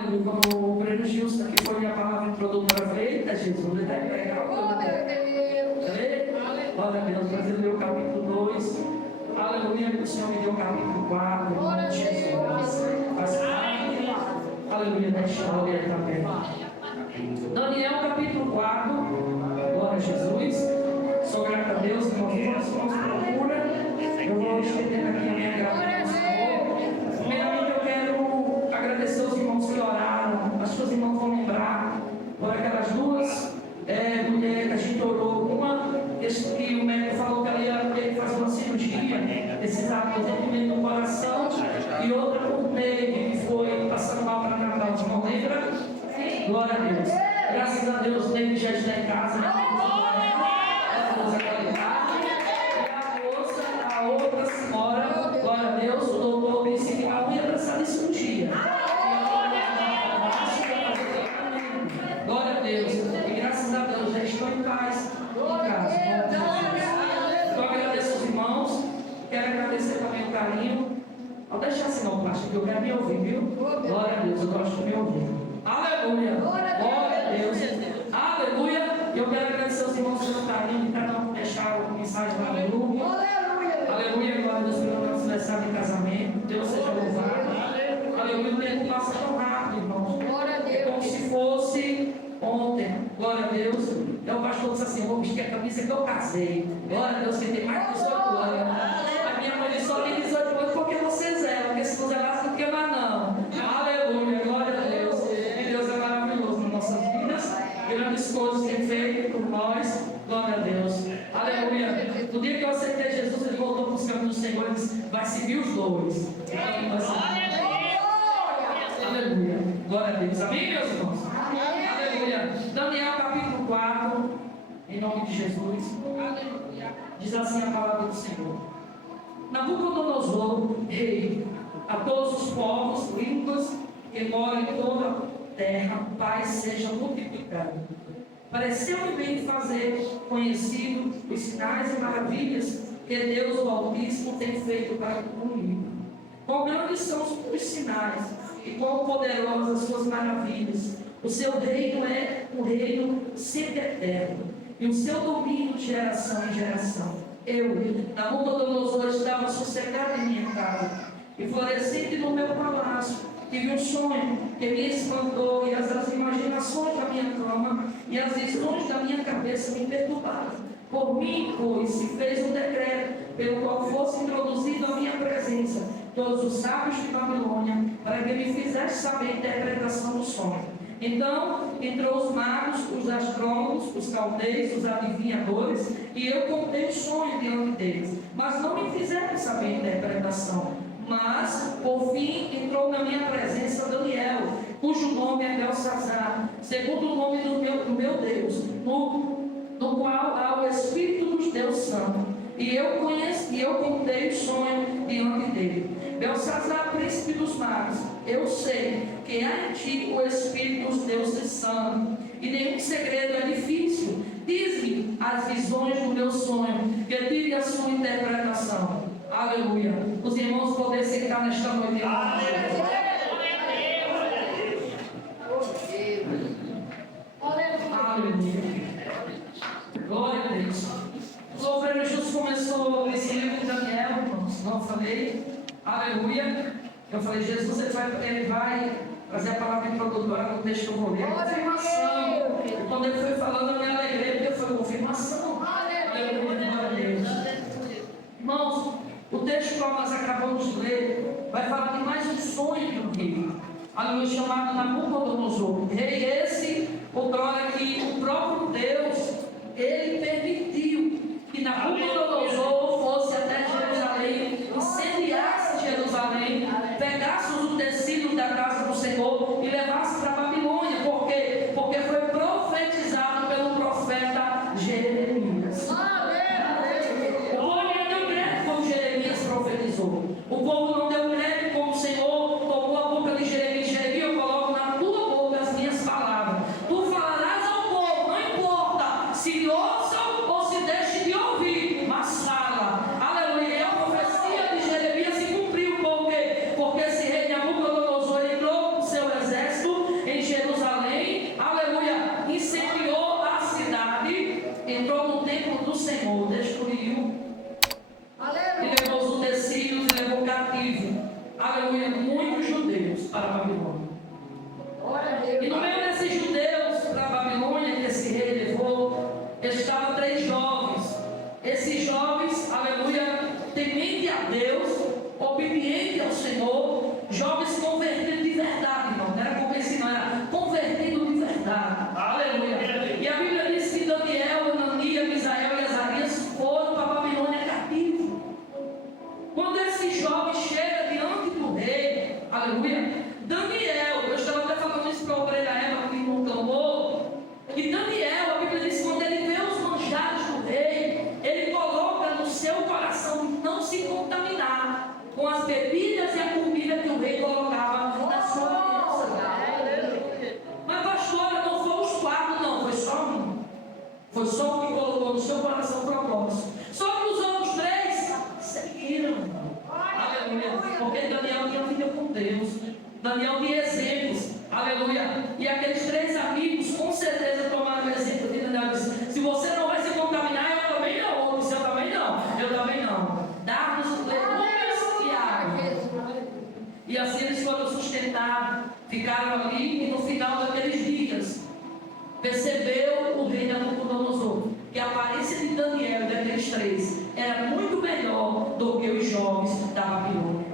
Como o Breno Gilson, que foi a palavra introdutora, eu falei, eita Jesus, ele está empregado. Glória a Deus, mas ele deu o capítulo 2. Aleluia, o Senhor me deu o capítulo 4. Glória a Jesus. Faz parte, aleluia, da história também. Daniel, capítulo 4. Glória a Jesus. Sou grato a Deus, irmãos, procura. Eu vou estender aqui a minha gratidão. Primeiramente, eu quero agradecer os irmãos que oraram. Acho que os irmãos vão lembrar por aquelas duas mulheres que a gente orou. Uma, que o médico falou que ela ia ter que fazer uma cirurgia, precisava fazer entendimento do coração, e outra por Neide, que foi passando mal para Natal. Não lembra? Glória a Deus. Graças a Deus, Neide já está em casa. A outra senhora, glória a Deus, o doutor disse que ela ia precisar de cirurgia. Glória a Deus. E graças a Deus já estou em paz em casa. Então agradeço aos irmãos. Quero agradecer também o carinho. Não deixa assim não, pastor, que eu quero me ouvir, viu? Glória a Deus, eu gosto de me ouvir. Aleluia. Glória a Deus. Aleluia. E eu quero agradecer aos irmãos pelo carinho que cada um deixaram a mensagem lá no grupo. Aleluia, glória a Deus pelo nosso aniversário de casamento. Deus seja louvado. Aleluia, o tempo passa tão rápido, irmãos. É como se fosse ontem. Glória a Deus. Então o pastor disse assim: vou vestir a camisa que eu casei. Glória a Deus, que tem mais de 18 anos. A minha mãe disse: só tem 18 anos porque você zela, porque se não zelasse não queima não. Aleluia, glória a Deus. E Deus é maravilhoso nas nossas vidas. Grandes coisas tem feito por nós. Glória a Deus. Aleluia. No dia que eu aceitei Jesus, ele voltou para os caminhos do Senhor e disse: vai seguir os dois. Aleluia. Glória a Deus. Amém, meus irmãos? Aleluia. Daniel, capítulo 4, em nome de Jesus. Diz assim a palavra do Senhor: Nabucodonosor, rei, a todos os povos, línguas que moram em toda a terra, paz seja multiplicado. Pareceu-me bem fazer conhecido os sinais e maravilhas que Deus, o Altíssimo, tem feito para comigo. Quão grandes são os sinais e quão poderosas as suas maravilhas. O seu reino é um reino sempre eterno, e o seu domínio de geração em geração. Eu, Nabucodonosor, estava sossegado em minha casa, e florescente no meu palácio. Tive um sonho que me espantou, e as imaginações da minha cama e as visões da minha cabeça me perturbaram. Por mim, pois, se fez um decreto pelo qual fosse introduzido à minha presença todos os sábios de Babilônia, para que me fizesse saber a interpretação do sonho. Então entrou os magos, os astrônomos, os caldeus, os adivinhadores, e eu contei o sonho diante deles, mas não me fizeram saber a interpretação. Mas, por fim, entrou na minha presença Daniel, cujo nome é Belsazar, segundo o nome do meu Deus, no qual há o Espírito dos Deus Santos. E eu contei o sonho diante dele. Belsazar, príncipe dos magos, eu sei que há em ti o Espírito dos deuses santos, e nenhum segredo é difícil. Diz-me as visões do meu sonho, que tire a sua interpretação. Aleluia. Os irmãos podem sentar nesta noite. Aleluia. Glória a Deus. O Breno Gilson começou esse livro de Daniel, irmãos. Não falei. Aleluia. Eu falei: Jesus, ele vai trazer a palavra introdutória no texto que eu vou ler. Confirmação. E quando ele foi falando, eu me alegrei, porque foi confirmação. Aleluia. Glória a Deus. Irmãos, o texto que nós acabamos de ler vai falar de mais um sonho de um rei, aleluia, chamado Nabucodonosor. Rei esse, outrora, que o próprio Deus, ele permitiu que Nabucodonosor fosse até Jerusalém, incendiasse Jerusalém, pegasse os utensílios da casa do Senhor e levasse para a Babilônia. Por quê? Porque foi profetizado pelo profeta Jeremias. O povo não deu crédito como o Senhor tomou a boca de Jeremias. Jeremias, eu coloco na tua boca as minhas palavras. Tu falarás ao povo, não importa se ouçam ou se deixem de ouvir, mas fala. Aleluia. E a profecia de Jeremias se cumpriu. Por quê? Porque esse rei Aleluia. E aqueles 3 amigos com certeza tomaram o exemplo de Daniel e disse: se você não vai se contaminar, eu também não. Ou disse: eu também não. Eu também não. Dá-nos legumes e água. E assim eles foram sustentados, ficaram ali, e no final daqueles dias, percebeu o rei Nabucodonosor que a aparência de Daniel e daqueles 3 era muito melhor do que os jovens da Babilônia.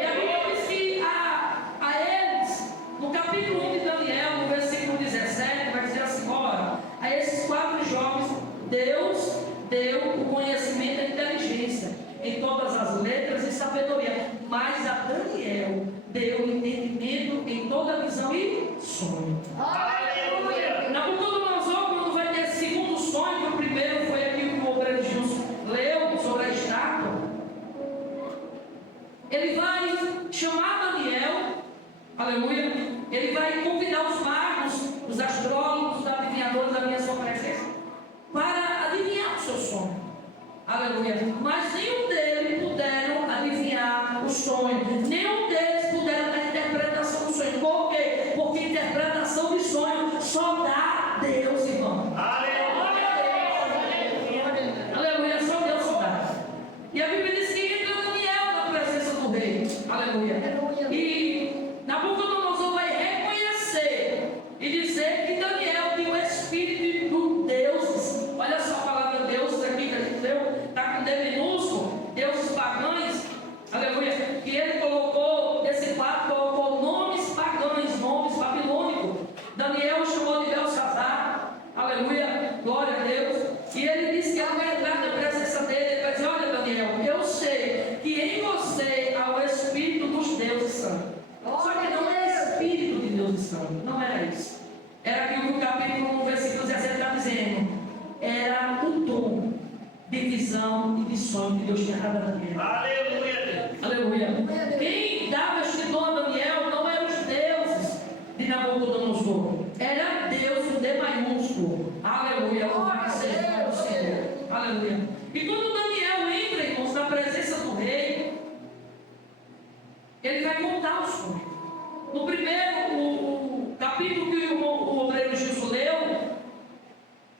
E a Bíblia diz que a eles, no capítulo 1 de Daniel, no versículo 17, vai dizer assim: ora, a esses 4 jovens, Deus deu o conhecimento e a inteligência em todas as letras e sabedoria, mas a Daniel deu o entendimento em toda visão e sonho. Nabucodonosor, quando vai ter segundo sonho, que o primeiro foi aquilo que o obreiro Gilson leu sobre a estátua, ele vai chamar Daniel, aleluia, ele vai convidar os magos, os astrólogos, os adivinhadores da minha sua presença, para adivinhar o seu sonho, aleluia, mas nenhum deles puderam adivinhar o sonho, nenhum deles puderam dar interpretação do sonho. Por quê? Porque interpretação de sonho só dá Deus, irmão. Aleluia, só Deus só dá. E a Bíblia diz que entra Daniel na presença do rei, aleluia, e Nabucodonosor vai reconhecer e dizer que Daniel tem o espírito do Deus. Olha só a palavra Deus aqui que a gente leu, está com D minúsculo, deuses pagãos, aleluia, que ele colocou, nesse quadro, colocou nomes pagãos, nomes babilônicos. Daniel chamou de Belsazar, aleluia, glória a Deus, e ele disse que ele vai entrar na presença dele, ele vai dizer: olha Daniel, eu sei que em você há o espírito dos deuses santos. Só que não é espírito de deuses santos, não era isso. Era aquilo que o capítulo 1, versículo 17 está dizendo. Era o dom de visão e de sonho que Deus tinha dado a Daniel. Aleluia! Aleluia! Quem dava este dom a Daniel não eram os deuses de Nabucodonosor, era Deus, o D maiúsculo. Aleluia! Louvado seja o Senhor. Aleluia! E quando Daniel entra, irmãos, na presença do rei, ele vai contar o sonho. No primeiro, o capítulo que o obreiro Gilson leu,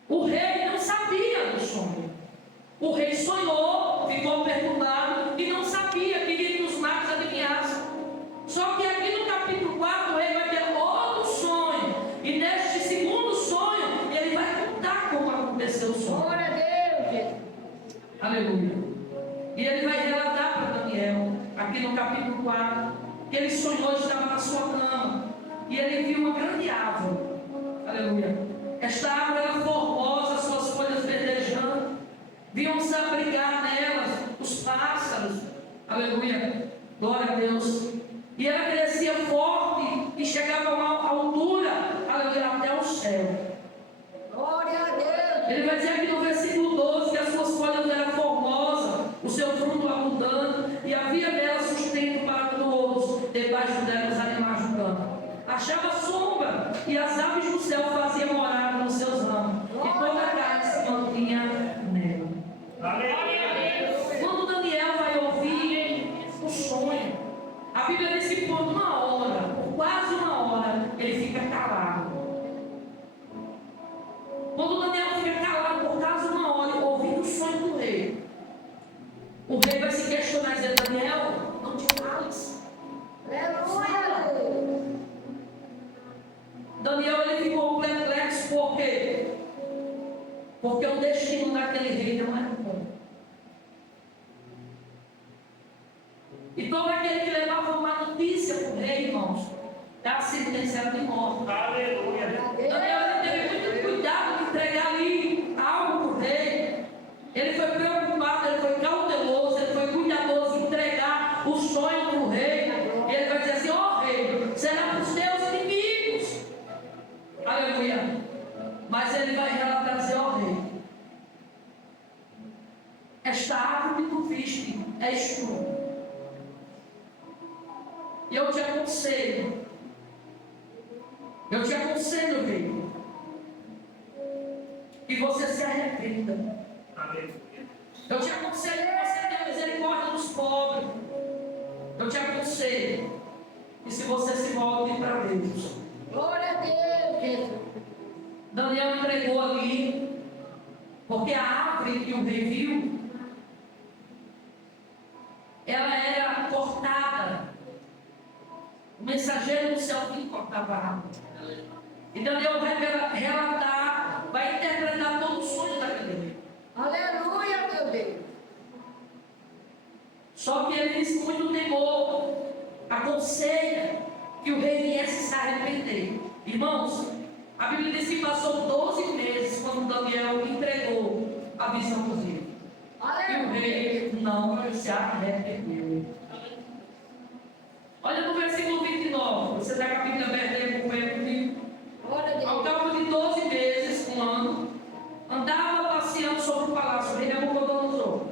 o rei não sabia do sonho. O rei sonhou, ficou perturbado e não sabia, queria que os magos adivinhassem. Só que aqui no capítulo 4 o rei vai ter outro sonho. E neste segundo sonho, ele vai contar como aconteceu o sonho. Glória a Deus! Aleluia! E ele vai relatar para Daniel, aqui no capítulo 4, que ele sonhou, estava na sua cama, e ele viu uma grande árvore. Aleluia! Esta árvore era formosa, suas folhas verdejando, viam-se abrigar nelas os pássaros. Aleluia! Glória a Deus! E ela crescia forte e chegava a uma altura, aleluia, até o céu. Glória a Deus! Ele vai dizer aqui no versículo 12 que as suas folhas eram formosas, o seu fruto abundante, e havia nela sustento para todos, debaixo dela os animais do campo. Achava sombra, e as aves do céu faziam morada nos seus ramos, e toda a carne se mantinha nela. Quando Daniel vai ouvir o sonho, a Bíblia diz que por uma hora, por quase uma hora, ele fica calado. Quando Daniel fica calado por quase uma hora, ouvindo o sonho do rei, o rei vai se questionar e dizer: Daniel, não te cales. Daniel, ele ficou perplexo. Por quê? Porque o destino daquele rei não era bom. E todo aquele que levava uma notícia para o rei, irmãos, está sentenciado de morte. Aleluia. Daniel, ele teve muito cuidado de entregar ali algo para o rei. Ele foi preocupado, ele foi cauteloso, ele foi cuidadoso em entregar o sonho para o rei. E ele vai dizer assim: ó rei, será para os teus inimigos. Aleluia. Mas ele vai relatar e dizer: ó rei, esta árvore que tu viste és tu. E eu te aconselho, rei, que você se arrependa. Eu te aconselho que você tenha misericórdia dos pobres. Eu te aconselho que se você se volte para Deus. Glória a Deus, Jesus. Daniel entregou ali, porque a árvore que o rei viu, ela era cortada. O mensageiro do céu que cortava a árvore. E Daniel vai relatar, vai interpretar todo o sonho daquele rei. Aleluia, meu Deus. Só que ele disse com muito temor, aconselha que o rei viesse se arrepender. Irmãos, a Bíblia diz que passou 12 meses quando Daniel entregou a visão do rei. E o rei não se arrependeu. Olha no versículo 29, você está com a Bíblia aberta aí, acompanha comigo. Ao cabo de 12 meses, um ano, andava passeando sobre o palácio, o rei Nabucodonosor,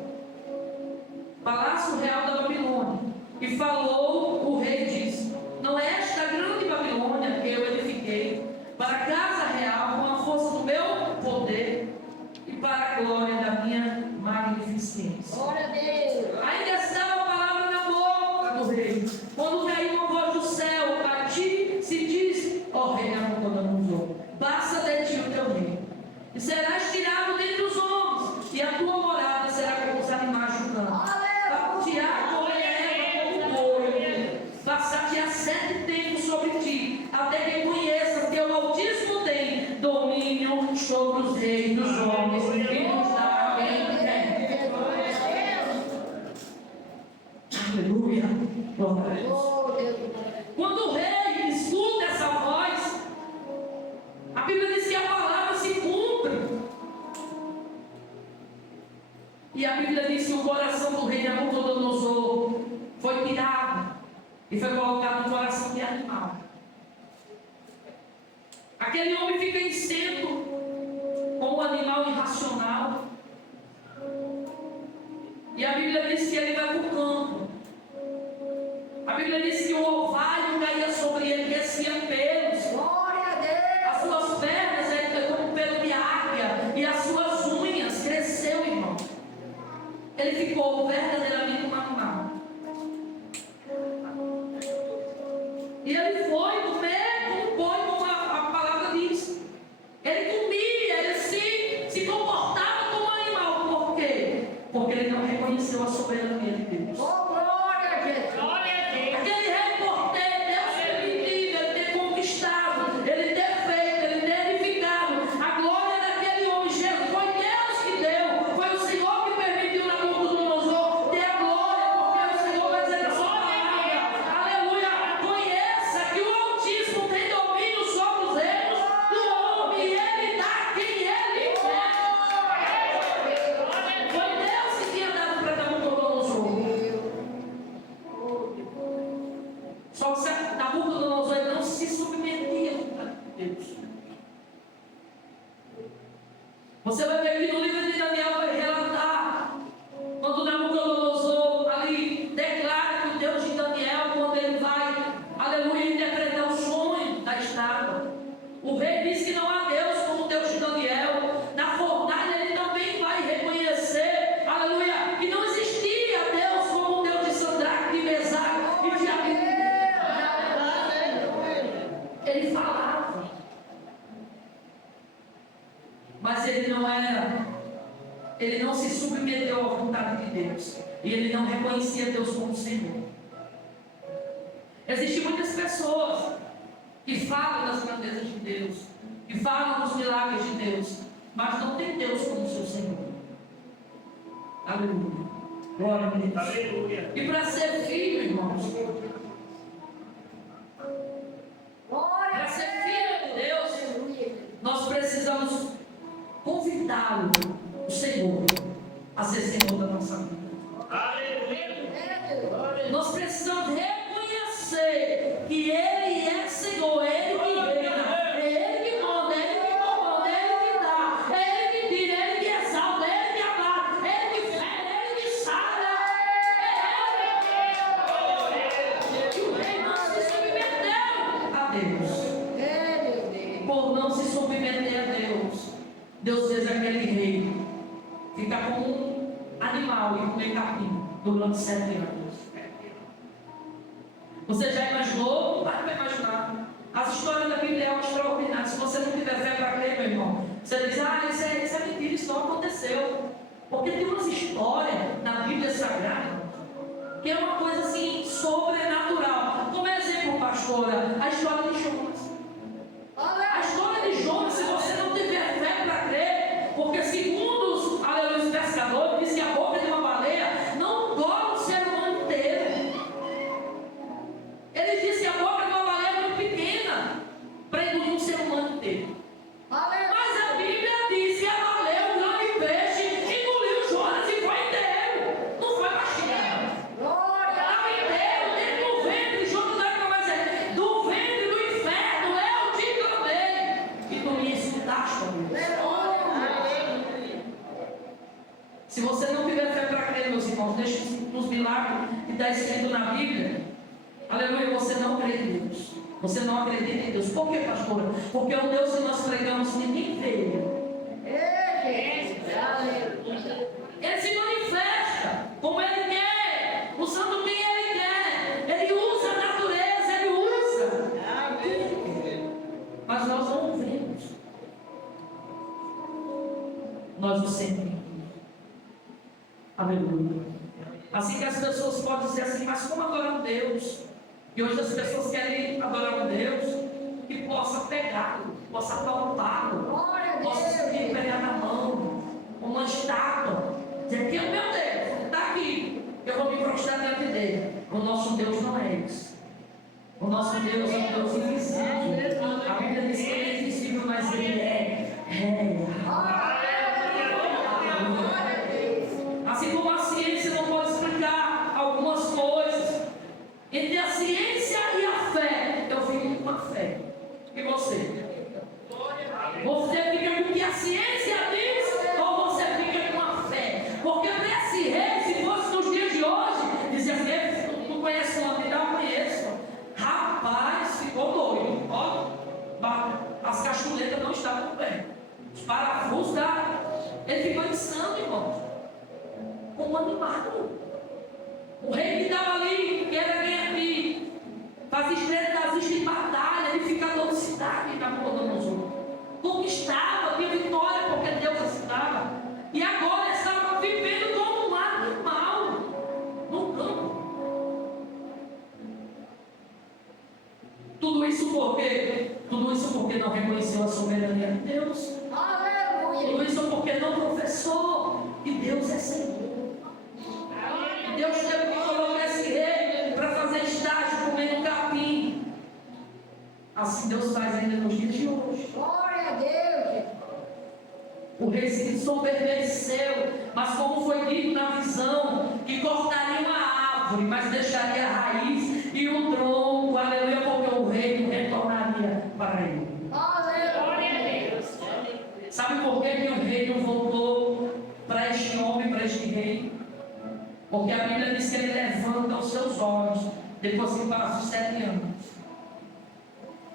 palácio real da Babilônia, e falou, o rei disse: não é esta grande Babilônia que eu edifiquei para a casa real com a força do meu poder e para a glória da minha magnificência. Glória a Deus. Ainda estava a palavra na boca do rei, quando caiu uma voz do céu: a ti se diz, ó rei Nabucodonosor, passa de ti o teu reino, e serás tirado dentre os homens, e a tua morada será como os animais do campo. Partirá como erva, como boi, passar-te-á 7 tempos sobre ti, até que conheças que o Altíssimo tem domínio sobre os reis dos homens e nos dá quem quer. Aleluia. Glória a Deus. Oh, Deus. Quando o rei escuta essa voz, a Bíblia diz que a palavra se cumpre. E a Bíblia diz que o coração do rei Nabucodonosor foi tirado e foi colocado no coração de animal. Aquele homem fica insento como um animal irracional. E a Bíblia diz que ele vai para o campo. A Bíblia diz que o orvalho caía sobre ele, descia pelos. Glória a Deus. As suas pernas eram como pelo de águia, e as suas unhas cresceu, irmão. Ele ficou verdadeiramente um animal. E ele foi comer como boi, como a palavra diz. Ele comia, ele se comportava como animal. Por quê? Porque ele não reconheceu a soberania de Deus. Oh, glória a Jesus. Glória a Deus. Aquele rei, por ter Deus permitido, ele ter conquistado, ele ter feito, ele ter edificado a glória daquele homem. Jesus, foi Deus que deu, foi o Senhor que permitiu Nabucodonosor ter a glória, porque o Senhor vai dizer na sua palavra, aleluia, conheça que o Altíssimo tem domínio sobre os reinos do homem, e ele dá quem ele quer. Foi Deus que tinha dado para Nabucodonosor. Só que Nabucodonosor ele não se submetia a Deus. Você vai ver que no livro de Daniel vai relatar quando Nabucodonosor ali declara que o Deus de Daniel, quando ele vai, aleluia, interpretar o sonho da estátua, o rei diz que não há Deus como o Deus de Daniel. Na fornalha ele também vai reconhecer, aleluia, que não existia Deus como o Deus de Sadraque, de Mesaque e de Abednego. Ele falava, mas ele não se submeteu à vontade de Deus, e ele não reconhecia Deus como Senhor. Existem muitas pessoas que falam das grandezas de Deus, que falam dos milagres de Deus, mas não tem Deus como seu Senhor. Aleluia. Glória a Deus. Aleluia. E para ser filho, irmãos, Glória para a ser filho de Deus, Deus. nós precisamos convidá-lo, o Senhor, a ser Senhor da nossa vida. Aleluia. Nós precisamos reconhecer que Ele é Senhor, Ele que reina, é Ele que manda, é Ele que comanda, é Ele que dá, é Ele que tira, é Ele que exalta, é Ele que abate, é Ele que fere, é Ele que sara, é Ele. E o rei não se submeteu a Deus. É, meu Deus. Por não se submeter a Deus, Deus fez aquele rei ficar como um animal e comer capim durante 7 anos. Você já imaginou? Para para imaginar. Você diz, isso é mentira, isso não aconteceu. Porque tem umas histórias na Bíblia Sagrada que é uma coisa assim sobrenatural. Como exemplo, pastora, a história de Jonas. A história de Jonas, se você não tiver fé para crer, porque segundo os pescadores, diz que a boca de uma baleia não engole o ser humano inteiro. Eles dizem que a boca de uma baleia é muito pequena para engolir um ser humano inteiro. Mas a Bíblia diz que a baleia, um grande peixe, engoliu Jonas e foi inteiro. Não foi baixinho. Estava inteiro, dentro do ventre. Jonas não é mais é. Do ventre do inferno, eu te clamei. E tu me insultaste, se você não tiver fé para crer, meus irmãos, deixa nos milagres que está escrito na Bíblia. Aleluia, você não crê em Deus. Você não acredita em Deus. Por que, pastora? Porque o Deus que nós pregamos ninguém vê. Ele se manifesta como Ele quer, usando quem Ele quer. Ele usa a natureza, Ele usa. Mas nós não o vemos. Nós o sentimos. Aleluia. Assim que as pessoas podem dizer assim, mas como adorar um Deus? E hoje as pessoas querem adorar um Deus que possa pegá-lo, possa apalpá-lo, possa subir, pegar na mão, uma estátua, dizer que é o meu Deus, ele está aqui, eu vou me prostrar diante dele. O nosso Deus não é esse. O nosso Deus é um Deus invisível. A Bíblia diz que ele é invisível, mas ele é real. Assim como a ciência não pode explicar algumas coisas, entre a ciência e a fé, eu fico com a fé. E você? Você fica com o que a ciência diz ou você fica com a fé? Porque para esse rei, se fosse nos dias de hoje, dizia assim, não conhece uma vida? Eu conheço. Rapaz, ficou doido. Ó, as cachuletas não estavam bem. Os parafusos da... Ele ficou insano, irmão. Como animado. O rei que estava ali, que era guerreiro, fazia estrelas de batalha, edificador de cidade, Nabucodonosor. Conquistava, tinha vitória, porque Deus assinava. E agora estava vivendo como um animal no campo. Tudo isso por quê? Tudo isso porque não reconheceu a soberania de Deus. Tudo isso porque não professou que Deus é Senhor. Deus teve que colocar esse rei para fazer estágio comendo capim. Assim Deus faz ainda nos dias de hoje. Glória a Deus. O rei se ensoberbeceu, mas como foi dito na visão, que cortaria uma árvore, mas deixaria a raiz e o tronco, aleluia, porque o rei retornaria para ele. Glória a Deus. Sabe por que o rei não voltou para este homem, para este rei? Porque a Bíblia diz que ele levanta os seus olhos depois que passa os 7 anos.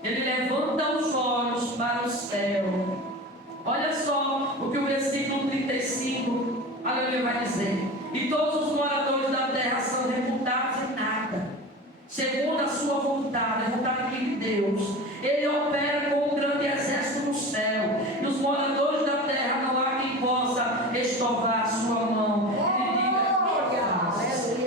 Ele levanta os olhos para o céu. Olha só o que o versículo 35, aleluia, vai dizer. E todos os moradores da terra são reputados em nada, segundo a sua vontade, a vontade de Deus. Ele opera com um grande exército no céu. E os moradores da terra não há quem possa estovar a sua mão.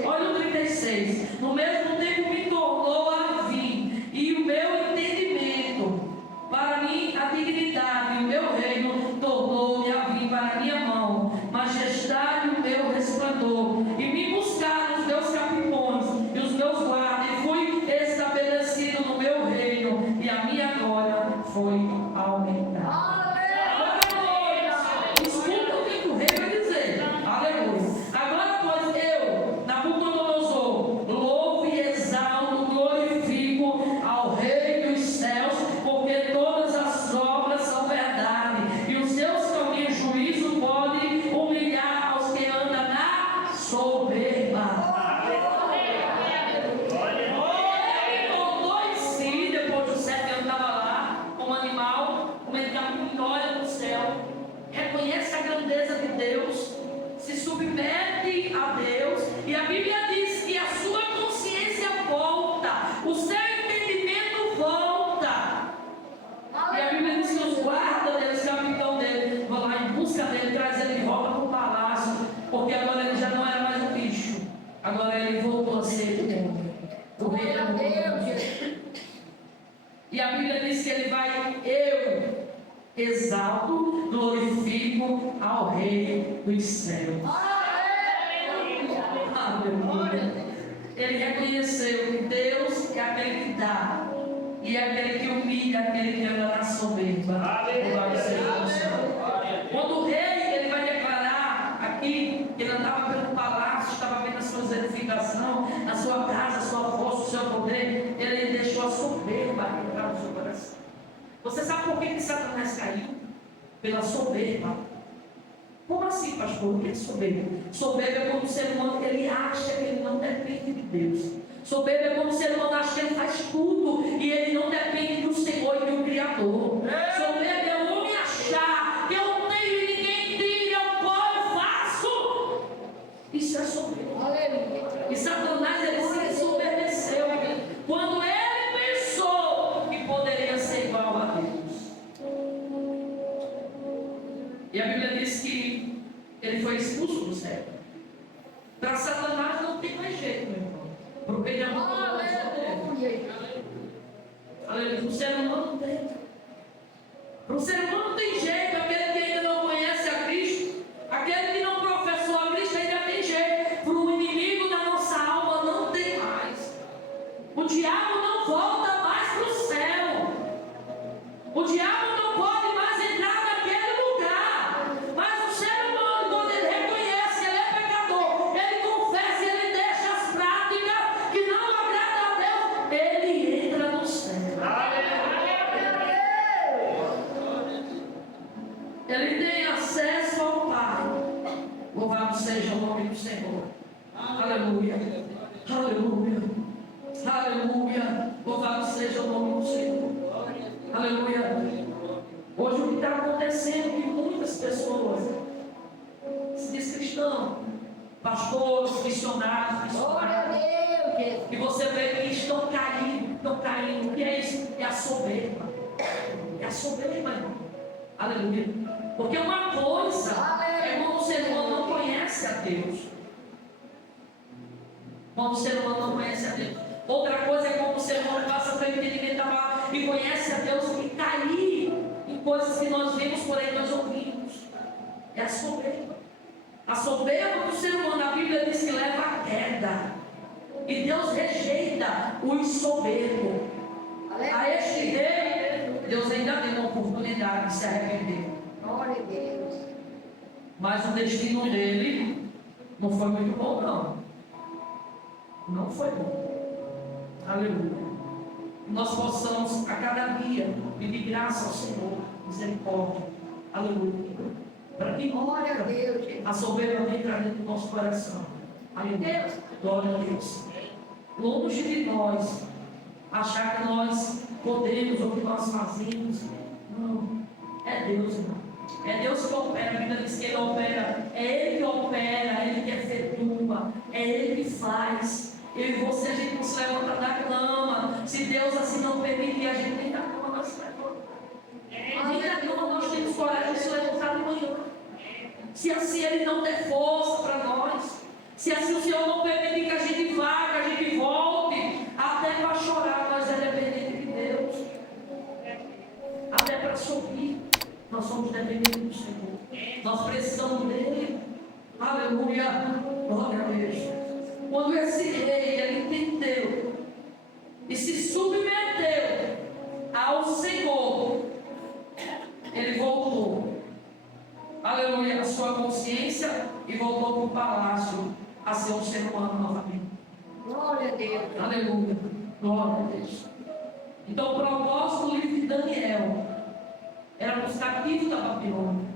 Olha o 36. No mesmo tempo me tornou a vir, e o meu entendimento, para mim a dignidade, e o meu reino tornou-me a vir para a minha mão, majestade o meu resplendor, e me buscaram os meus capitões e os meus guardas, e fui estabelecido no meu reino, e a minha glória foi aumentada. Escuta o que o rei vai dizer. Aleluia. Agora, pois, eu, Nabucodonosor, louvo e exalto, glorifico ao Rei dos céus, porque todas as obras são verdade, e os seus caminhos juízo podem humilhar aos que andam na soberba. Ele voltou em si, depois dos 7 anos estava lá, como animal, comendo capim, a Deus, Jesus. E a Bíblia diz que ele vai, eu exalto, glorifico ao Rei dos céus. Aleluia. Ele reconheceu que Deus é aquele que dá, e é aquele que humilha, aquele que anda na soberba. Louvado seja o Senhor. Quando o rei ele vai declarar aqui, que ele andava pelo palácio, estava vendo a sua edificação, a sua casa, a sua força, o seu poder, ele deixou a soberba entrar no seu coração. Você sabe por que Satanás caiu? Pela soberba. Como assim, pastor? O que é soberba? Soberba é quando o ser humano ele acha que ele não depende de Deus. Soberba é quando o ser humano acha que ele faz tudo e ele não depende do Senhor e do Criador. Soberba é o homem achar que eu não tenho e ninguém tira o qual eu faço. Isso é soberba. Aleluia. E Satanás ele se ensoberbeceu quando ele pensou que poderia ser igual a Deus. E a Bíblia diz que ele foi expulso do céu. Para Satanás não tem mais jeito, meu irmão. Porque ele é uma Aleluia. Aleluia. O ser humano não tem. Para o ser humano não tem jeito. Aquele que ainda não conhece a Cristo, aquele que não professou a Cristo, ainda tem jeito. Para o inimigo da nossa alma não tem mais. O diabo não volta mais para o céu. O diabo não pode mais entrar naquele lugar. Mas o ser humano, quando ele reconhece que ele é pecador, ele confessa e ele deixa as práticas que não agradam a Deus, ele entra no céu. Ele tem acesso ao Pai. Louvado seja o nome do Senhor. Aleluia. Aleluia. Aleluia. Louvado seja o nome do Senhor. Aleluia. Hoje o que está acontecendo é que muitas pessoas se diz cristão, pastores, missionários, Glória a Deus, Jesus. e você vê que estão caindo. O que é isso? É a soberba. É a soberba, irmão. Aleluia. Porque uma coisa é quando o ser humano não conhece a Deus. Quando o ser humano não conhece a Deus. Outra coisa é quando o ser humano passa pelo entendimento da palavra e conhece a Deus e cair em coisas que nós vemos por aí, nós ouvimos. É a soberba. A soberba do ser humano, a Bíblia diz que leva à queda. E Deus rejeita os soberbos. A este rei, Deus ainda deu uma oportunidade de se arrepender. Glória a Deus. Mas o destino dele não foi muito bom, não. Não foi bom. Aleluia. Nós possamos a cada dia pedir graça ao Senhor, misericórdia. Aleluia. Para que Glória a Deus, Jesus. a soberba não entra dentro do nosso coração. Aleluia. Glória a Deus. Longe de nós achar que nós podemos ou que nós fazemos. Não. É Deus, irmão. É Deus que opera. A Bíblia diz que Ele opera. É Ele que opera, é Ele que efetua, é Ele que faz. Eu e você, a gente não se levanta da cama. Se Deus assim não permitir, a gente nem da cama nós se levanta. Nem da cama nós temos coragem de se levantar de manhã. Se assim Ele não der força para nós. Se assim o Senhor não permitir que a gente vá, que a gente volte, até para chorar, nós é dependente de Deus. Até para sorrir, nós somos dependentes do Senhor. Nós precisamos dele. Aleluia. Glória a Deus. Quando esse rei ele entendeu e se submeteu ao Senhor, ele voltou. Aleluia. A sua consciência e voltou para o palácio a ser um ser humano novamente. Glória a Deus. Aleluia. Glória a Deus. Então, o propósito do livro de Daniel era para os cativos da Babilônia.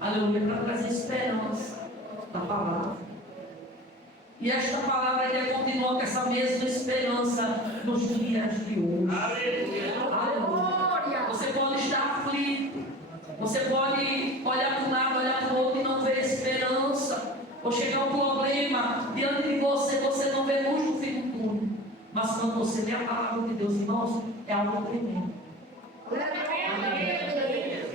Aleluia. Para trazer esperança da palavra. E esta palavra ainda continua com essa mesma esperança nos dias de hoje. Aleluia. Você pode estar aflito. Você pode olhar para um lado, olhar para o outro e não ver esperança. Ou chegar um problema diante de você, você não vê luz no fim do túnel. Mas quando você lê a palavra de Deus, irmãos, é algo tremendo.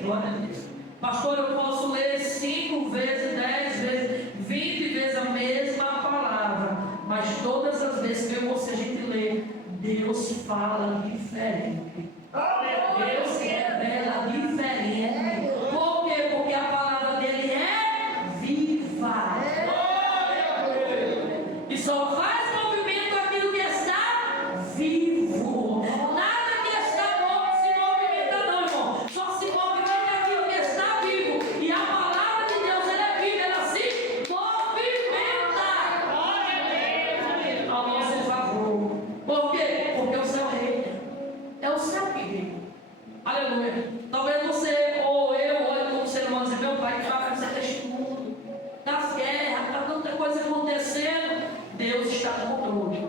Glória a Deus. Pastor, eu posso ler 5 vezes, 10 vezes, 20 vezes a mesma palavra. Mas todas as vezes que eu e você a gente lê, Deus fala diferente. Deus se revela diferente. Por quê? Porque a palavra dele é viva. E só faz movimento aquilo que está vivo. Nada que está morto se movimenta, não, irmão. Só se movimenta aquilo que está vivo. E a palavra de Deus, ela é viva, ela se movimenta ao nosso favor. Por quê? Porque o céu reina. É o céu que reina. Aleluia. Talvez você ou eu olhe como ser humano e dizer, meu pai, que vai ser testemunho das guerras, está tanta coisa acontecendo. Deus está no controle.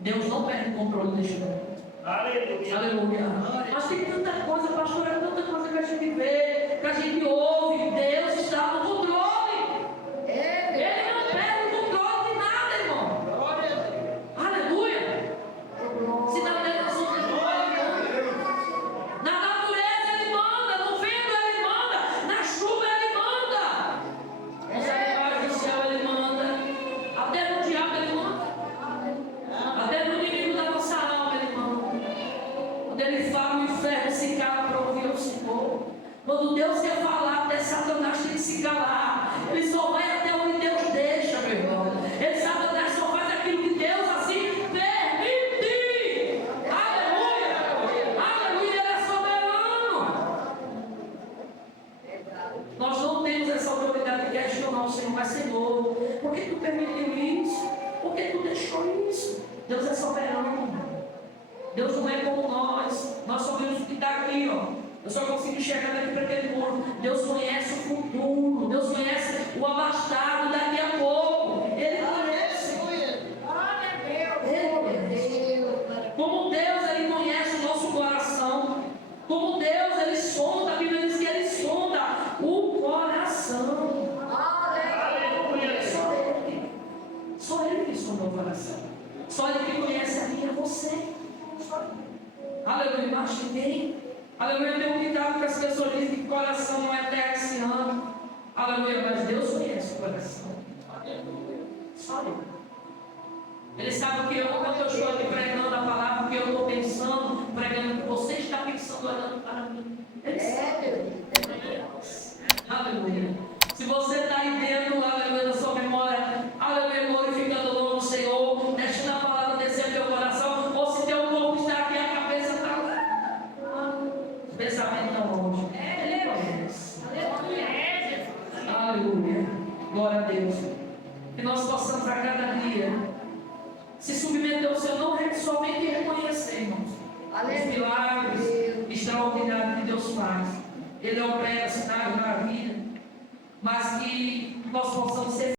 Deus não perde o controle deste mundo. Aleluia. Aleluia. Mas tem tanta coisa, pastor, é tanta coisa que a gente vê, que a gente ouve. Deus está no controle. Ele não perde o controle de nada, irmão. Aleluia. Se na negação de na natureza ele manda, no vento ele manda, na chuva ele manda, nos animais do céu ele manda, até no diabo ele manda, até no inimigo da nossa alma ele manda. Quando ele fala, o inferno se cala para ouvir o Senhor. Quando Deus quer falar, até Satanás tem que se calar. Ele só vai até onde Deus deixa, meu irmão. Ele, Satanás só faz aquilo que Deus assim permite. Aleluia. Aleluia, ele é soberano. Nós não temos essa autoridade de questionar o Senhor, mas Senhor, por que tu permitiu isso? Por que tu deixou isso? Deus é soberano. Deus não é como nós. Nós só vemos o que está aqui, ó. Eu só consigo enxergar daqui para aquele muro. Deus conhece o futuro. Deus conhece o abastado daqui a pouco. Ele conhece. Ele conhece. Como Deus, ele conhece o nosso coração. Como Deus, ele sonda. A Bíblia diz que ele sonda o coração. Só ele que sonda o coração. Só ele que conhece a mim e a você. Aleluia, mas ninguém. Aleluia, tem um ditado que as pessoas dizem que o coração não é terra que se ama. Aleluia, mas Deus conhece o coração. Só ele. Ele sabe o que eu, quando eu estou aqui pregando a palavra, o que eu estou pensando, pregando o que você está pensando, olhando para mim. Ele sabe. Aleluia. Se você está aí dentro, aleluia, da sua memória, aleluia, glorificando o nome do Senhor, deixando a palavra descer no teu coração, ou se teu corpo está aqui, a cabeça está lá. Os pensamentos estão longe. Ele conhece. Aleluia. Glória a Deus. Que nós possamos a cada dia se submeter ao Senhor, não somente reconhecer, irmãos, os milagres extraordinários que Deus faz. Ele opera sinais na vida, mas que nós possamos ser